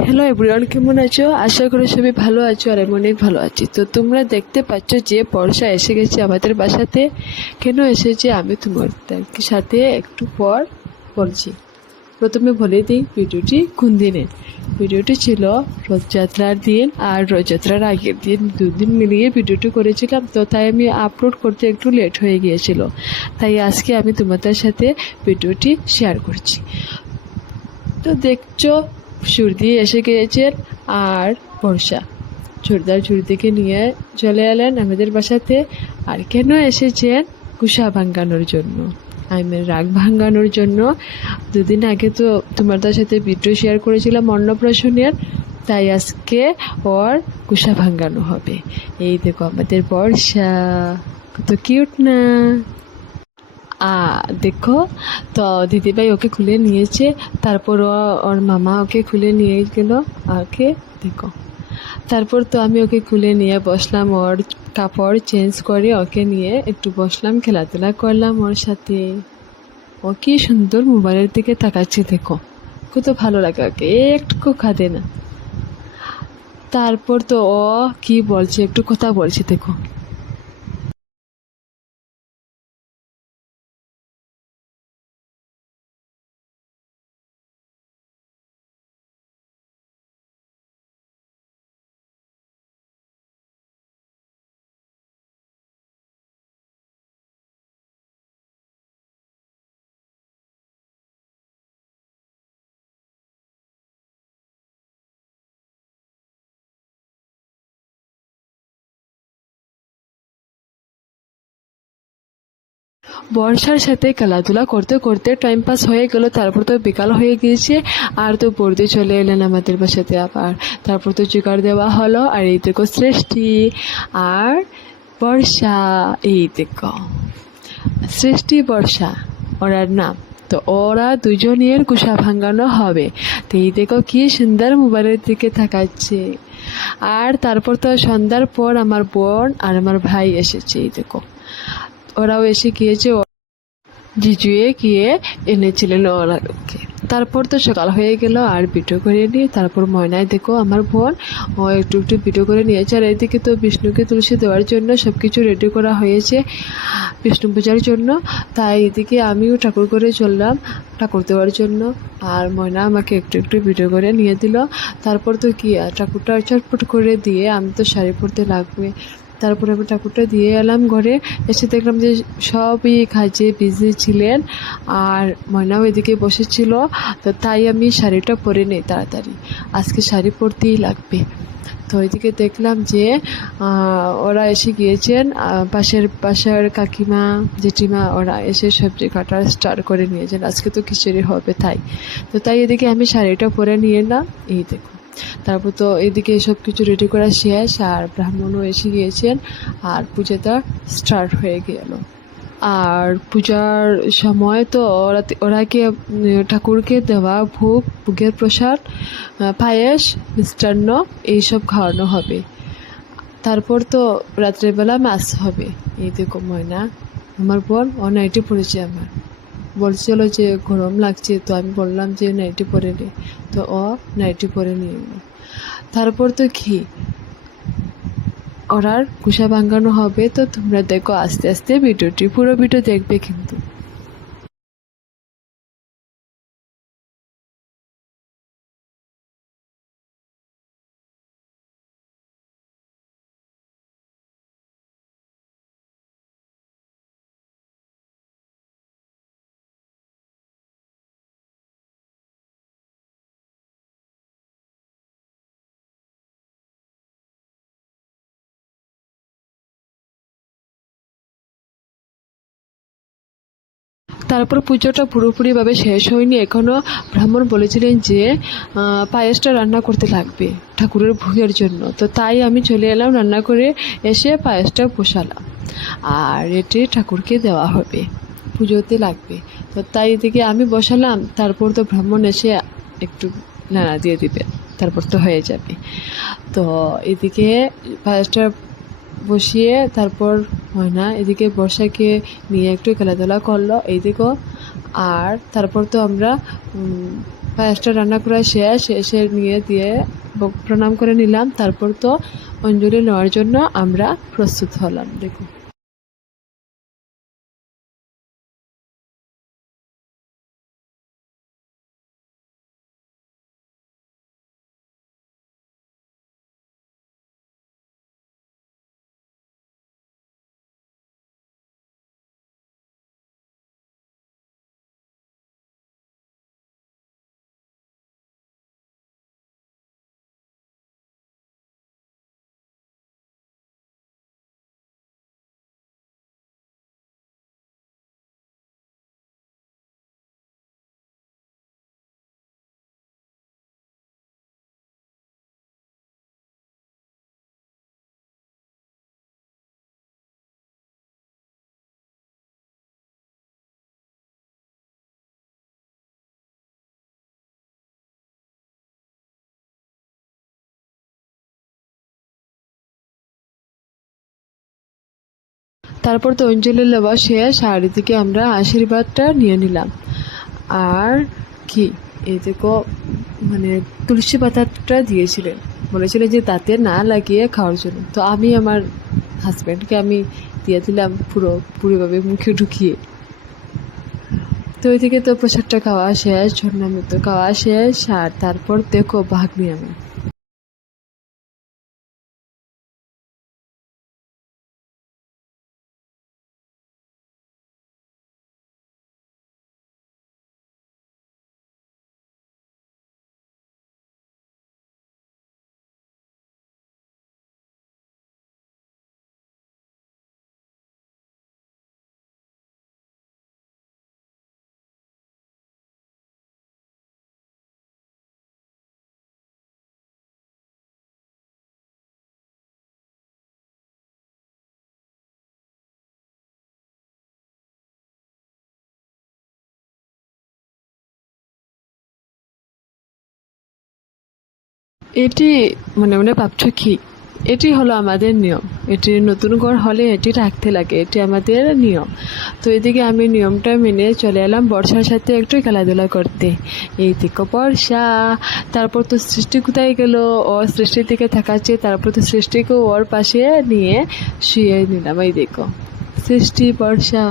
Hello everyone, কেমন আছো? আশা করি সবাই ভালো আছো আর আমি অনেক ভালো আছি। তো তোমরা দেখতে পাচ্ছ যে বর্ষা এসে গেছে আমাদের বাসাতে। কেন এসেছে আমি তোমাদের সাথে একটু পর বলছি। প্রথমে বলে দিই ভিডিওটি কোন দিনে। ভিডিওটি ছিল রথযাত্রার দিন আর রথযাত্রার আগের দিন, দুদিন মিলিয়ে ভিডিওটি করেছিলাম। তো তাই আমি আপলোড করতে একটু লেট হয়ে গিয়েছিল, তাই আজকে আমি তোমাদের সাথে ভিডিওটি শেয়ার করছি। তো দেখছো সর্দি এসে গিয়েছেন আর বর্ষা ছোটদার ছুরিদিকে নিয়ে চলে এলেন আমাদের বাসাতে। আর কেন এসেছেন? কুশা ভাঙ্গানোর জন্য, রাগ ভাঙ্গানোর জন্য। দুদিন আগে তো তোমাদের সাথে ভিডিও শেয়ার করেছিলাম অন্নপ্রাশনের, তাই আজকে ওর কুশা ভাঙ্গানো হবে। এই দেখো আমাদের বর্ষা, কত কিউট না? দেখো, তো দিদিভাই ওকে খুলে নিয়েছে, তারপর ওর মামা ওকে খুলে নিয়ে গেল। ওকে দেখো, তারপর তো আমি ওকে খুলে নিয়ে বসলাম, ওর কাপড় চেঞ্জ করে ওকে নিয়ে একটু বসলাম, খেলাধুলা করলাম ওর সাথে। ও কি সুন্দর মোবাইলের দিকে তাকাচ্ছে, দেখো কত ভালো লাগে ওকে, একটু খাদে না। তারপর তো ও কি বলছে, একটু কথা বলছে, দেখো। বর্ষার সাথে খেলাধুলা করতে করতে টাইম পাস হয়ে গেল। তারপর তো বিকাল হয়ে গিয়েছে, আর তো বর্দি চলে এলেন আমাদের বাসাতে আবার। তারপর তো জোগাড় দেওয়া হলো, আর এই দেখো সৃষ্টি আর বর্ষা। এই দেখো সৃষ্টি বর্ষা ওরার নাম। তো ওরা দুজনের কুশা ভাঙানো হবে। তো এই দেখো কি সুন্দর মোবাইলের দিকে তাকাচ্ছে। আর তারপর তো সন্ধ্যার পর আমার বোন আর আমার ভাই এসেছে, এই দেখো ওরাও এসে গিয়েছে। জিজুয়ে গিয়ে এনেছিলেন ওরাকে। তারপর তো সকাল হয়ে গেল, আর ভিডিও করে নিয়ে তারপর ময়নায় দেখো আমার বোন ও একটু একটু ভিডিও করে নিয়েছে। আর এদিকে তো বিষ্ণুকে তুলসী দেওয়ার জন্য সব কিছু রেডি করা হয়েছে বিষ্ণু পূজার জন্য। তাই এদিকে আমিও ঠাকুর করে চললাম ঠাকুর দেওয়ার জন্য, আর ময়না আমাকে একটু একটু ভিডিও করে নিয়ে দিল। তারপর তো কি, ঠাকুরটা চটপট করে দিয়ে আমি তো শাড়ি পরতে লাগবে। তারপরে আমি ঠাকুরটা দিয়ে এলাম ঘরে। এসে দেখলাম যে সবই কাজে বিজি ছিলেন, আর ময়নাও এদিকে বসেছিল। তো তাই আমি শাড়িটা পরে নিই তাড়াতাড়ি, আজকে শাড়ি পরতেই লাগবে। তো এদিকে দেখলাম যে ওরা এসে গিয়েছেন, পাশের কাকিমা জেঠিমা ওরা এসে সবজি কাটা স্টার্ট করে নিয়েছেন। আজকে তো খিচুড়ি হবে তাই এদিকে আমি শাড়িটা পরে নিয়ে এলাম। এই দেখো, তারপর তো এদিকে সব কিছু রেডি করা শেষ, আর ব্রাহ্মণও এসে গিয়েছেন, আর পূজাটা স্টার্ট হয়ে গেল। আর পূজার সময় তো ওরাকে ঠাকুরকে দেওয়া ভোগের প্রসাদ, পায়েস, মিষ্টান্ন এইসব খাওয়ানো হবে। তারপর তো রাত্রেবেলা মাছ হবে। এই দেখো ময়না আমার বোন ও নাইটি পরেছে আমার, বলছিল যে গরম লাগছে, তো আমি বললাম যে নাইটি পরে নে, তো ও নাইটি পরে নিয়ে এলো। তারপর তো কি, ওরার কুশা ভাঙানো হবে। তো তোমরা দেখো আস্তে আস্তে ভিডিওটি, পুরো ভিডিও দেখবে কিন্তু। তারপর পুজোটা পুরোপুরিভাবে শেষ হয়নি এখনও। ব্রাহ্মণ বলেছিলেন যে পায়েসটা রান্না করতে লাগবে ঠাকুরের ভোগের জন্য। তো তাই আমি চলে এলাম, রান্না করে এসে পায়েসটা বসালাম, আর এটি ঠাকুরকে দেওয়া হবে, পুজোতে লাগবে। তো তাই এদিকে আমি বসালাম, তারপর তো ব্রাহ্মণ এসে একটু নাড়া দিয়ে দিবে, তারপর তো হয়ে যাবে। তো এদিকে পায়েসটা বসিয়ে তারপর ময়না এদিকে বর্ষাকে নিয়ে একটু খেলাধুলা করলো, এইদিকেও। আর তারপর তো আমরা পায়েসটা রান্না করা শেষ, এসে নিয়ে দিয়ে প্রণাম করে নিলাম। তারপর তো অঞ্জলি নেওয়ার জন্য আমরা প্রস্তুত হলাম। দেখুন, তারপর তো অঞ্জলি নেওয়া শেষ, আর এদিকে আমরা আশীর্বাদটা নিয়ে নিলাম। আর কি, এই দেখো, মানে তুলসী পাতাটা দিয়েছিলেন, বলেছিলেন যে তাতে না লাগিয়ে খাওয়ার জন্য। তো আমি আমার হাজব্যান্ডকে আমি দিয়ে দিলাম পুরোভাবে মুখে ঢুকিয়ে। তো ওইদিকে তো প্রসাদটা খাওয়া শেষ, ঝর্ণামৃত খাওয়া শেষ, আর তারপর দেখো ভাগ্নি আমি। এটি মনে মনে ভাবছো কি, এটি হলো আমাদের নিয়ম। এটি নতুন ঘর হলে এটি রাখতে লাগে, এটি আমাদের নিয়ম। তো এদিকে আমি নিয়মটা মেনে চলে এলাম বর্ষার সাথে একটু খেলাধুলা করতে। এই দেখো বর্ষা। তারপর তো সৃষ্টি কোথায় গেল, ও সৃষ্টির দিকে তাকাচ্ছে। তারপর তো সৃষ্টিকে ওর পাশে নিয়ে শুয়ে নিলাম। এই দেখো, সৃষ্টি, বর্ষা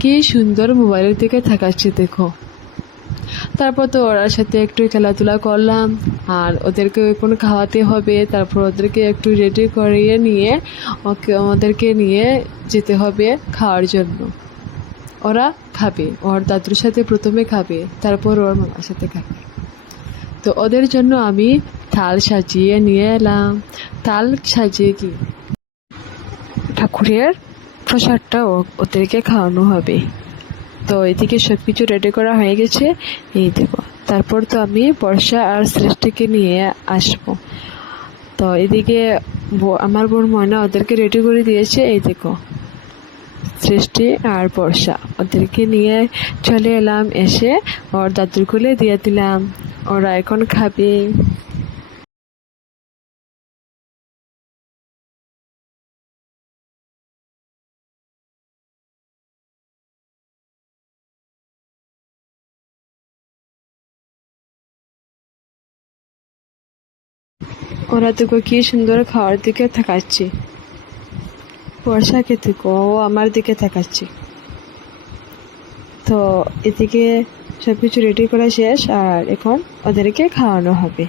কি সুন্দর মোবাইলের দিকে তাকাচ্ছে, দেখো। তারপর তো ওর সাথে একটু খেলাধুলা করলাম, আর ওদেরকে এখন খাওয়াতে হবে। তারপর ওদেরকে একটু রেডি করিয়ে নিয়ে ওদেরকে নিয়ে যেতে হবে খাওয়ার জন্য। ওরা খাবে, ওর দাদুর সাথে প্রথমে খাবে, তারপর ওর মামার সাথে খাবে। তো ওদের জন্য আমি থাল সাজিয়ে নিয়ে এলাম। থাল সাজিয়ে কি ঠাকুরের প্রসাদটা ওদেরকে খাওয়ানো হবে। তো এদিকে সব কিছু রেডি করা হয়ে গেছে। এই দেখো, তারপর তো আমি বর্ষা আর সৃষ্টিকে নিয়ে আসবো। তো এদিকে আমার বোন ময়না ওদেরকে রেডি করে দিয়েছে। এই দেখো, সৃষ্টি আর বর্ষা ওদেরকে নিয়ে চলে এলাম, এসে ওর দাদুর কোলে দিয়ে দিলাম। ওরা এখন খাবে। ওরা তোকে কি সুন্দর খাওয়ার দিকে তাকাচ্ছে। বর্ষাকে থেকে ও আমার দিকে তাকাচ্ছে। তো এদিকে সবকিছু রেডি করা শেষ, আর এখন ওদেরকে খাওয়ানো হবে।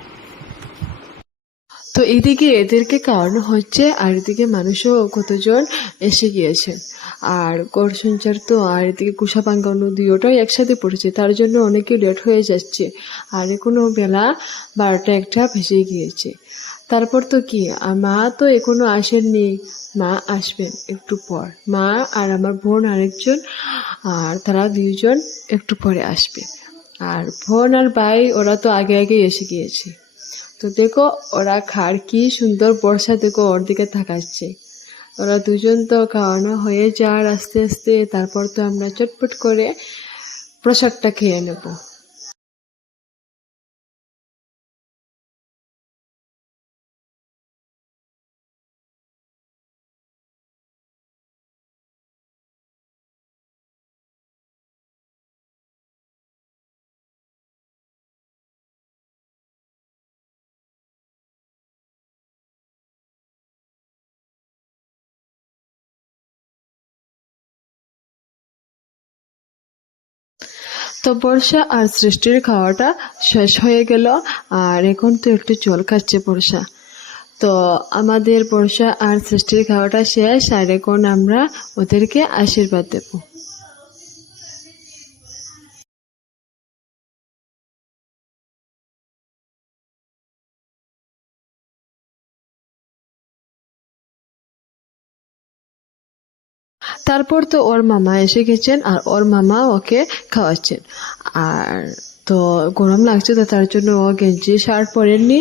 তো এদিকে এদেরকে খাওয়ানো হচ্ছে, আর এদিকে মানুষও কতজন এসে গিয়েছে। আর গড় সঞ্চার তো, আর এদিকে কুশাপাঙ্গা নদী ওটাই একসাথে পড়েছে, তার জন্য অনেকে লেট হয়ে যাচ্ছে। আর এখনো বেলা 12টা 1টা ভেসে গিয়েছে। তারপর তো কি, মা তো এখনো আসেননি। মা আসবেন একটু পর, মা আর আমার বোন আরেকজন, আর তারা দুইজন একটু পরে আসবে। আর বোন আর ভাই ওরা তো আগে আগে এসে গিয়েছে। তো দেখো ওরা খার কি সুন্দর, বর্ষা দেখো ওর দিকে তাকাচ্ছে। ওরা দুজন তো খাওয়ানো হয়ে যাওয়ার আস্তে আস্তে, তারপর তো আমরা চটপট করে প্রসাদটা খেয়ে নেব। তো বর্ষা আর সৃষ্টির খাওয়াটা শেষ হয়ে গেল, আর এখন তো একটু জল খাচ্ছে বর্ষা। তো আমাদের বর্ষা আর সৃষ্টির খাওয়াটা শেষ, আর এখন আমরা ওদেরকে আশীর্বাদ দেব। তারপর তো ওর মামা এসে গেছেন, আর ওর মামা ওকে খাওয়াচ্ছেন। আর তো গরম লাগছে, তো তার জন্য ও গেঞ্জি শার্ট পরেননি,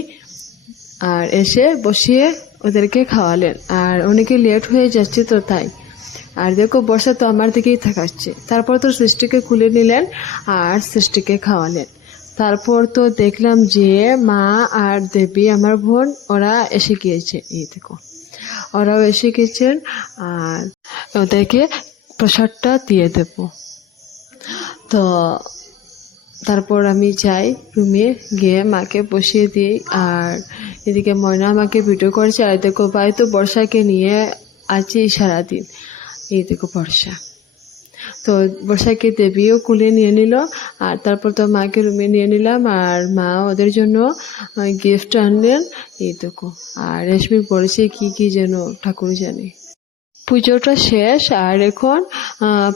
আর এসে বসিয়ে ওদেরকে খাওয়ালেন। আর অনেকে লেট হয়ে যাচ্ছে তো তাই। আর দেখো বর্ষা তো আমার দিকেই থাকাচ্ছে। তারপর তো সৃষ্টিকে খুলে নিলেন আর সৃষ্টিকে খাওয়ালেন। তারপর তো দেখলাম যে মা আর দেবী আমার বোন ওরা এসে গিয়েছে, এই দেখো ওরাও এসে গেছেন। আর ওদেরকে প্রসাদটা দিয়ে দেব। তো তারপর আমি যাই রুমে, গিয়ে মাকে বসিয়ে দিই। আর এদিকে ময়না আমাকে ভিডিও করছে। আর দেখো ভাই তো বর্ষাকে নিয়ে আছি সারাদিন, এই দেখো বর্ষা। তো বর্ষাকে দেবীও কুলে নিয়ে নিল, আর তারপর তো মাকে রুমে নিয়ে নিলাম। আর মা ওদের জন্য গিফট আনলেন, এই দেখো। আর রেশমি পড়েছে কি কি যেন ঠাকুর জানে। পুজোটা শেষ, আর এখন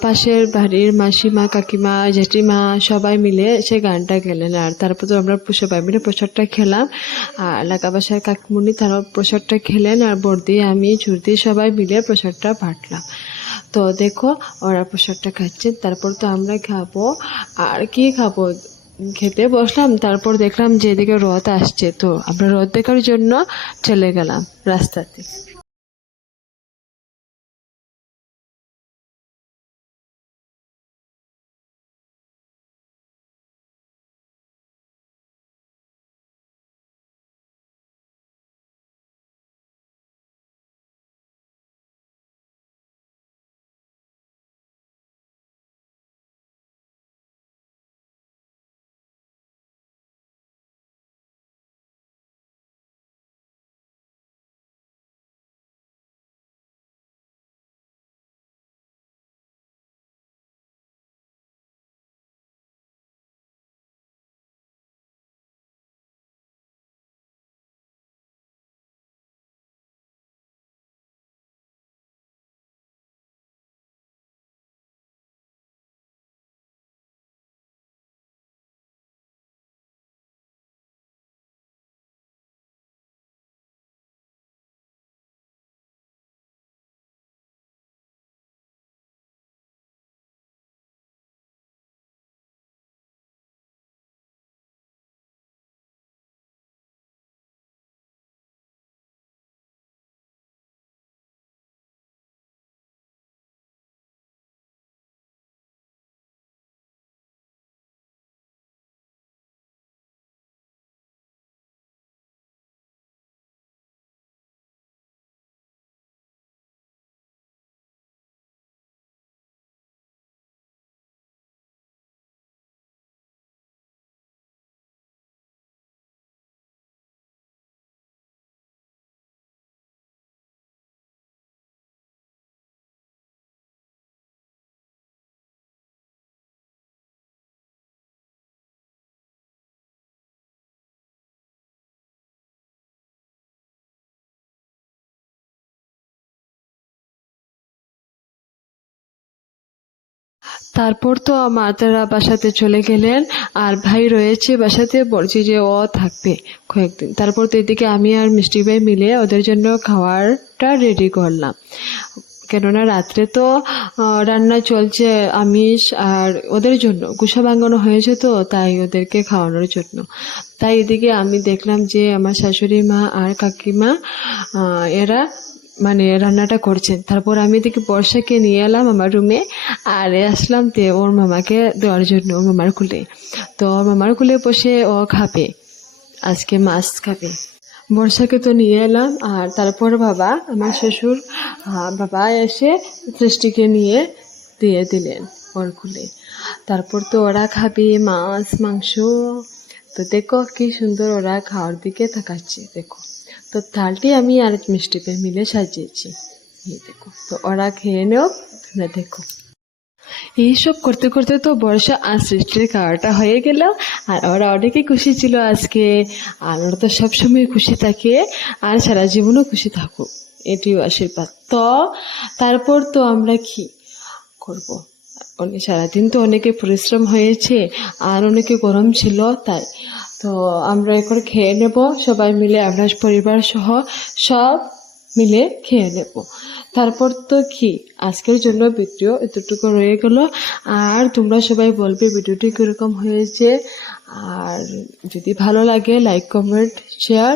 পাশের বাড়ির মাসিমা, কাকিমা, জেঠিমা সবাই মিলে সে গানটা গেলেন। আর তারপর তো আমরা সবাই মিলে প্রসাদটা খেলাম। আর এলাকা বাসার কাকিমুনি তারাও প্রসাদটা খেলেন, আর বর্দি, আমি, ঝুর্দি সবাই মিলে প্রসাদটা বাটলাম। তো দেখো ওরা প্রসাদটা খাচ্ছেন, তারপর তো আমরা খাবো। আর কি খাবো, খেতে বসলাম। তারপর দেখলাম যে এদিকে রথ আসছে, তো আমরা রথ দেখার জন্য চলে গেলাম রাস্তাতে। তারপর তো মা তারা বাসাতে চলে গেলেন, আর ভাই রয়েছে বাসাতে, বলছি যে ও থাকবে কয়েকদিন। তারপর তো এদিকে আমি আর মিষ্টি ভাই মিলে ওদের জন্য খাবারটা রেডি করলাম, কেননা রাত্রে তো রান্না চলছে আমিষ, আর ওদের জন্য গুছা ভাঙানো হয়েছে, তো তাই ওদেরকে খাওয়ানোর জন্য। তাই এদিকে আমি দেখলাম যে আমার শাশুড়ি মা আর কাকিমা এরা মানে রান্নাটা করছেন। তারপর আমি এদিকে বর্ষাকে নিয়ে এলাম আমার রুমে, আর আসলাম ওর মামাকে দেওয়ার জন্য, ওর মামার কুলে। তো ওর মামার কুলে বসে ও খাবে, আজকে মাছ খাবে। বর্ষাকে তো নিয়ে এলাম, আর তারপর বাবা, আমার শ্বশুর বাবা এসে সৃষ্টিকে নিয়ে দিয়ে দিলেন ওর কুলে। তারপর তো ওরা খাবে মাছ মাংস। তো দেখো কি সুন্দর ওরা খাওয়ার দিকে তাকাচ্ছে, দেখো। তো থালটি আমি আর মিষ্টি পেয়ে মিলে সাজিয়েছি, এই দেখো। তো ওরা খেয়ে নেও, তোমরা দেখো। এইসব করতে করতে তো বর্ষা আর সৃষ্টির খাওয়াটা হয়ে গেল। আর ওরা অনেকই খুশি ছিল আজকে। আর ওরা তো সবসময় খুশি থাকে, আর সারা জীবনও খুশি থাকুক, এটিও আশীর্বাদ। তো তারপর তো আমরা কি করব, অনেক সারাদিন তো অনেকে পরিশ্রম হয়েছে, আর অনেকে গরম ছিল, তাই তো আমরা এখন খেয়ে নেব সবাই মিলে, আমরা পরিবার সহ সব মিলে খেয়ে নেব। তারপর তো কি, আজকের জন্য ভিডিও এতটুকু রয়ে গেল। আর তোমরা সবাই বলবে ভিডিওটি কীরকম হয়েছে, আর যদি ভালো লাগে লাইক কমেন্ট শেয়ার,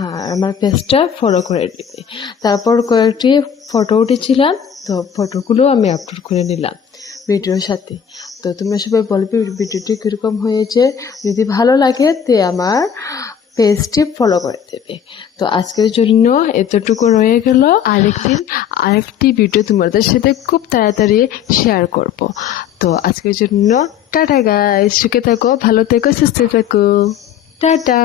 আর আমার পেজটা ফলো করে দেবে। তারপর কয়েকটি ফটো উঠেছিলাম, তো ফটোগুলো আমি আপলোড করে নিলাম ভিডিওর সাথে। তো তোমরা সবাই বলবে ভিডিওটি কীরকম হয়েছে, যদি ভালো লাগে তে আমার পেজটি ফলো করে দেবে। তো আজকের জন্য এতটুকু রয়ে গেল, আরেকটি ভিডিও তোমাদের সাথে খুব তাড়াতাড়ি শেয়ার করব। তো আজকের জন্য টাটা গাইস, সুখে থাকো, ভালো থেকো, সুস্থ থাকো, টাটা।